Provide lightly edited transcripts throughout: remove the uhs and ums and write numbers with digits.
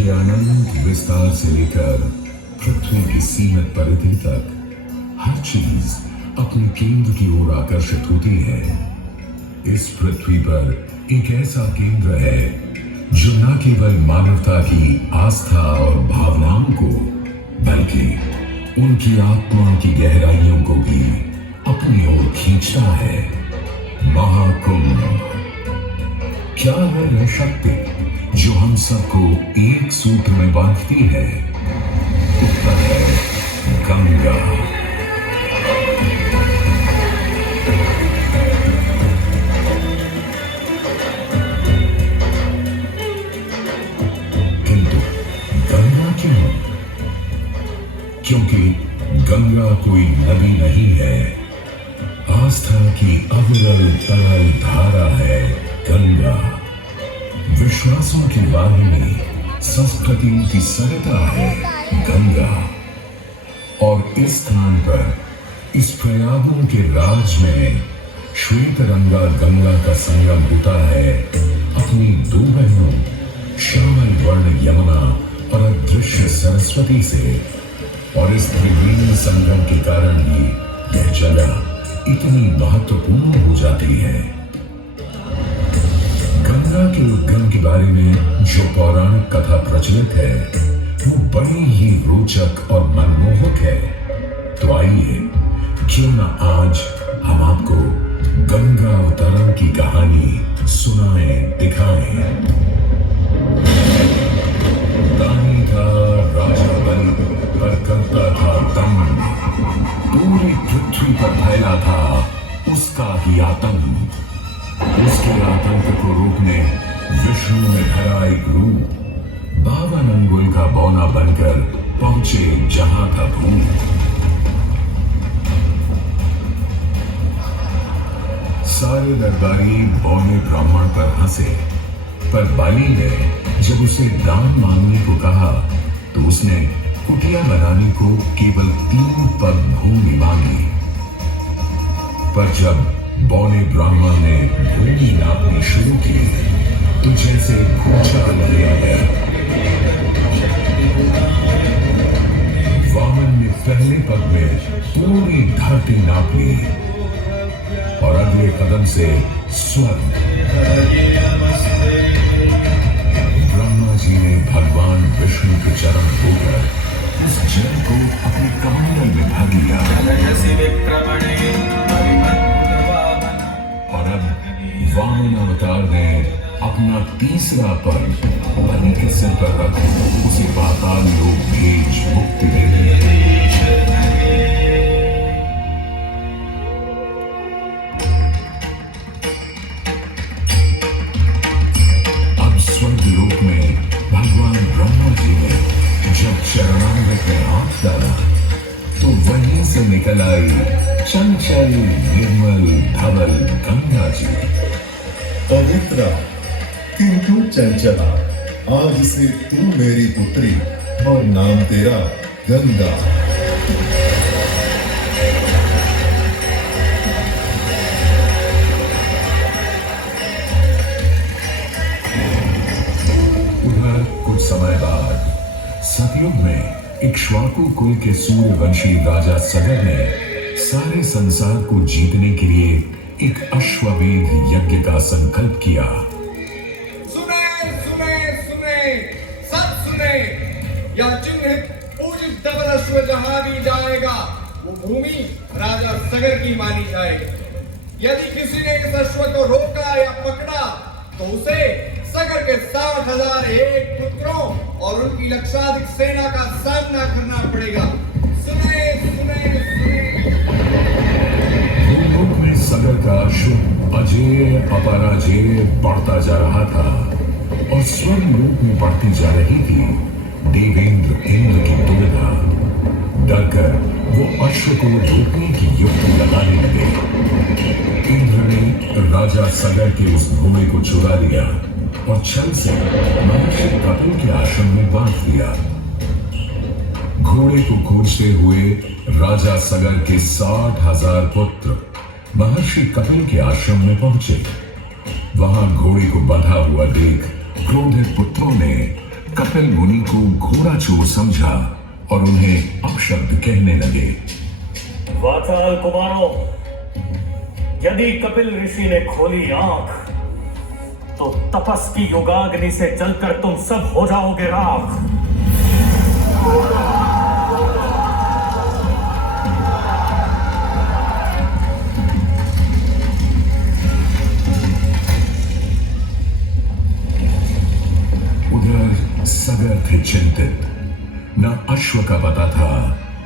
के अनंत विस्तार से लेकर पृथ्वी की सीमित परिधि तक हर चीज अपने केंद्र की ओर आकर्षित होती है। इस पृथ्वी पर एक ऐसा केंद्र है जो न केवल मानवता की आस्था और भावनाओं को बल्कि उनकी आत्मा की गहराइयों को भी अपनी ओर खींचता है। महाकुंभ क्या है वह शक्ति जो हम सबको एक सूत्र में बांधती है? उत्तर है गंगा। किंतु गंगा क्यों? क्योंकि गंगा कोई नदी नहीं है, आस्था की अविरल तरल धारा है गंगा। विश्वासों की वाहिनी, संस्कृतियों की सरलता है गंगा। और इस स्थान पर, इस प्रयागों के राज में श्वेत रंगा गंगा का संगम होता है अपनी दो बहनों श्यामल वर्ण यमुना और अदृश्य सरस्वती से। और इस त्रिवेणी संगम के कारण ही यह जगह इतनी महत्वपूर्ण हो जाती है। गंगा के उद्गम के बारे में जो पौराणिक कथा प्रचलित है वो बड़ी ही रोचक और मनमोहक है। तो आइए क्यों न आज हम आपको गंगा अवतरण की कहानी सुनाएं, दिखाएं। दानी था राजा बलि पर करता था दम, पूरी पृथ्वी पर फैला था उसका ही आतंक। उसके आतंक को रोकने विष्णु ने धरा एक रूप, 52 अंगुल का बौना बनकर पहुंचे जहां था भूत। सारे दरबारी बौने ब्राह्मण पर हंसे, पर बाली ने जब उसे दान मांगने को कहा तो उसने कुटिया बनाने को केवल 3 पग भूमि मांगी। पर जब बौने ब्राह्मण ने भूमि नापनी शुरू की तो जैसे भूचाल लिया गया। वामन ने पहले पग में पूरी धरती नाप ली और अगले कदम से स्वर्ग। ब्रह्मा जी ने भगवान विष्णु के चरण धोकर उस जल को अपने कमंडल में भर लिया। और अब वामन अवतार ने अपना तीसरा पग बलि के सिर पर रख उसे पाताल लोक भेज मुक्ति दे दी। अब स्वर्ग लोक में भगवान ब्रह्मा जी ने जब चरणामृत में हाथ डाला तो वहीं से निकल आई चंचल निर्मल धवल गंगा जी। पवित्र किंतु चंचला, आज से तू मेरी पुत्री और नाम तेरा गंगा। उधर कुछ समय बाद सतयुग में इक्ष्वाकु कुल के सूर्यवंशी राजा सगर ने सारे संसार को जीतने के लिए एक अश्वमेध यज्ञ का संकल्प किया। सुने सुने सुने, सब सुने, यह चिन्हित पूजित धवल अश्व जहां भी जाएगा वो भूमि राजा सगर की मानी जाएगी। यदि किसी ने इस अश्व को रोका या पकड़ा तो उसे सगर के 60,001 पुत्रों और उनकी लक्षाधिक सेना का सामना करना पड़ेगा। सुने सुने सुने। भूलोक में सगर का अश्व अजेय अपराजेय बढ़ता जा रहा था और स्वर्ग लोक में बढ़ती जा रही थी देवेंद्र इंद्र की दुविधा। डरकर वो अश्व को रोकने की युक्ति लगाने लगे। इंद्र ने राजा सगर के उस घोड़े को चुरा लिया और छल से महर्षि कपिल के आश्रम में बांध दिया। घोड़े को खोजते हुए राजा सगर के 60,000 पुत्र महर्षि कपिल के आश्रम में पहुंचे। वहां घोड़े को बंधा हुआ देख क्रोधित पुत्रों ने कपिल मुनि को घोड़ा चोर समझा और उन्हें अपशब्द कहने लगे। वाचाल कुमारों, यदि कपिल ऋषि ने खोली आंख तो तपस की युगाग्नि से जलकर तुम सब हो जाओगे राख। उधर सगर थे चिंतित, न अश्व का पता था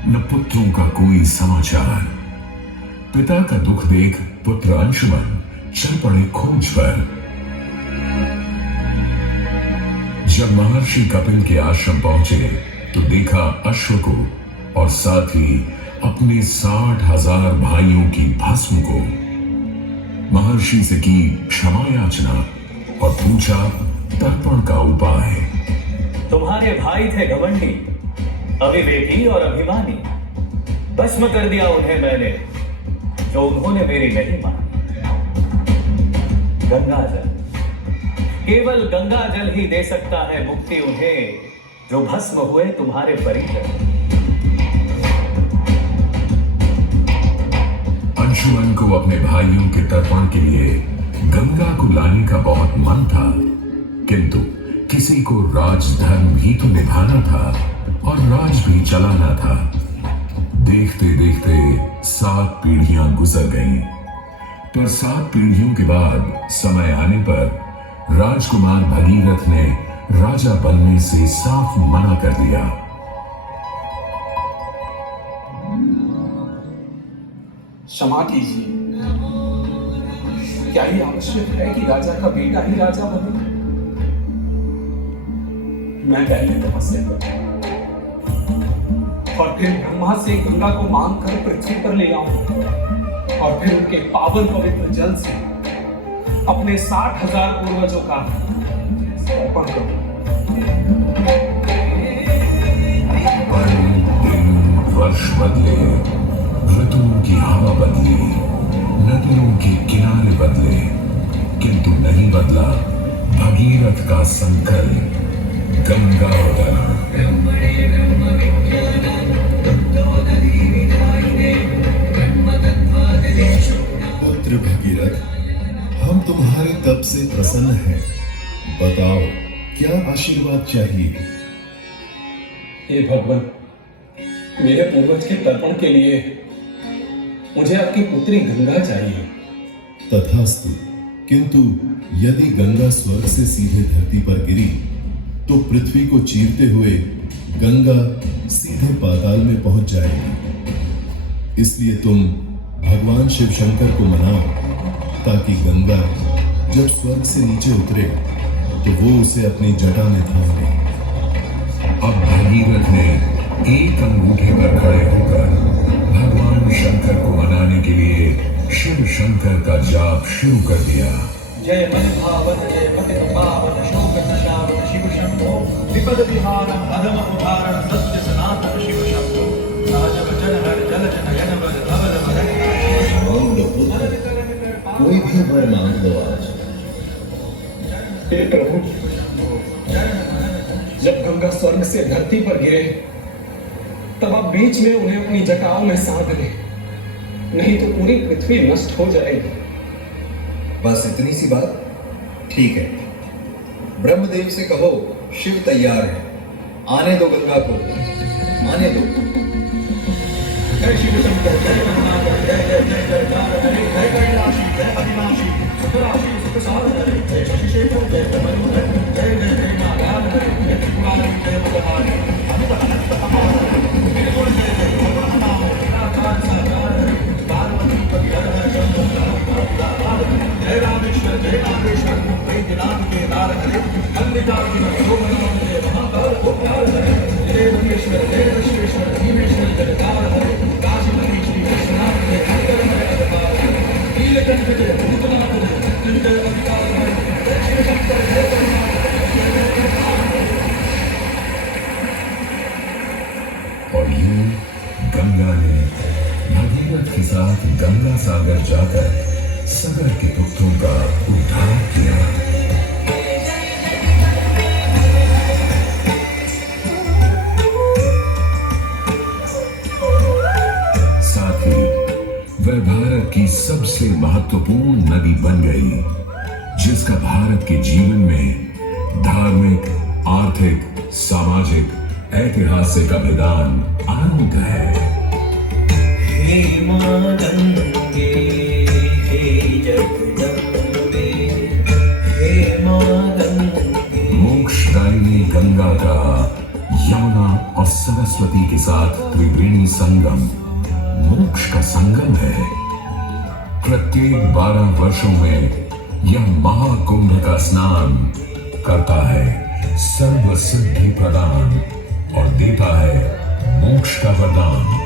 न पुत्रों का कोई समाचार। पिता का दुख देख पुत्र अंशुमन चल पड़े खोज पर। जब महर्षि कपिल के आश्रम पहुंचे तो देखा अश्व को और साथ ही अपने 60,000 भाइयों की भस्म को। महर्षि से की क्षमा याचना और पूछा तर्पण का उपाय। तुम्हारे भाई थे घमंडी, अविवेकी और अभिमानी। भस्म कर दिया उन्हें मैंने, जो उन्होंने मेरी नहीं मानी। गंगाजल, केवल गंगाजल ही दे सकता है मुक्ति उन्हें, जो भस्म हुए तुम्हारे परिजन। अंशुमन को अपने भाइयों के तर्पण के लिए गंगा को लाने का बहुत मन था, किंतु किसी को राजधर्म भी तो निभाना था और राज भी चलाना था। देखते देखते 7 पीढ़ियां गुजर गईं, पर 7 पीढ़ियों के बाद समय आने पर राजकुमार भगीरथ ने राजा बनने से साफ मना कर दिया। क्षमा कीजिए, क्या ही आवश्यक है कि राजा का बेटा ही राजा बने? मैं पहले तपस्या करूं और फिर ब्रह्मा से गंगा को मांग कर पृथ्वी पर ले आऊं और फिर उनके पावन पवित्र जल से अपने 60,000 पूर्वजों का अर्पण करूं। दिन वर्ष बदले, ऋतुओं की हवा बदली, नदियों के किनारे बदले, किंतु नहीं बदला भगीरथ का संकल्प, गंगा उदना। पुत्र भगीरथ, हम तुम्हारे तप से प्रसन्न हैं। बताओ क्या आशीर्वाद चाहिए? हे भगवान, मेरे पूर्वज के तर्पण के लिए मुझे आपकी पुत्री गंगा चाहिए। तथास्तु, किंतु यदि गंगा स्वर्ग से सीधे धरती पर गिरी तो पृथ्वी को चीरते हुए गंगा सीधे पाताल में पहुंच जाएगी। इसलिए तुम भगवान शिव शंकर को मनाओ ताकि गंगा जब स्वर्ग से नीचे उतरे तो वो उसे अपनी जटा में थाम ले। अब भगीरथ ने एक अंगूठे पर खड़े होकर भगवान शंकर को मनाने के लिए शिव शंकर का जाप शुरू कर दिया। जय मन भावन जय पतित पावन शोक नशावन शिव शंभो विपद विहारम अधम उदाहरण सत्य सनातन शिव शंभो राज वचन हर जल नयन बल धवल भरण। कोई भी वर मांग लो आज। हे प्रभु, जब गंगा स्वर्ग से धरती पर गिरे तब आप बीच में उन्हें अपनी जटाओं में साध ले, नहीं तो पूरी पृथ्वी नष्ट हो जाएगी। बस इतनी सी बात? ठीक है, ब्रह्मदेव से कहो शिव तैयार है, आने दो गंगा को, आने दो। जय शिव शंकर जय रघुनाथ जय जय जय जय जय कैलाशी जय अविनाशी सुख राशि सुख सागर जय शशि शेखर जय मनोहर जय जय जय नारायण जय त्रिपुरारी जय बुधहारी अमित अनंत अपार निर्गुण जय जय भगवान नाम निराकार साकार पार्वती पति हर हर शंकर जय रामेश्वर वैद्यनाथ के दार हरे मल्लिकार्जुन शोभन जय महाकाल गोपाल हरे जय लोकेश्वर जय विश्वेश्वर भीमेश्वर जगदार हरे काशीपति श्री विश्वनाथ जय शंकर हरे अवतार नीलकंठ जय भूतनाथ जय मृत्युंजय अवतार हरे जय शिव शंकर जय करुणाकर और यूं गंगा ने भगीरथ के साथ गंगा सागर जाकर सगर के पुत्रों का उद्धार किया। सबसे महत्वपूर्ण नदी बन गई, जिसका भारत के जीवन में धार्मिक, आर्थिक, सामाजिक, ऐतिहासिक अभिदान अनंत है। हे मां गंगे, हे जगदम्बे, हे मां गंगे। मोक्षदायिनी गंगा का यमुना और सरस्वती के साथ त्रिवेणी संगम मोक्ष का संगम है। प्रत्येक 12 वर्षों में यह महाकुंभ का स्नान करता है सर्व सिद्धि प्रदान और देता है मोक्ष का वरदान।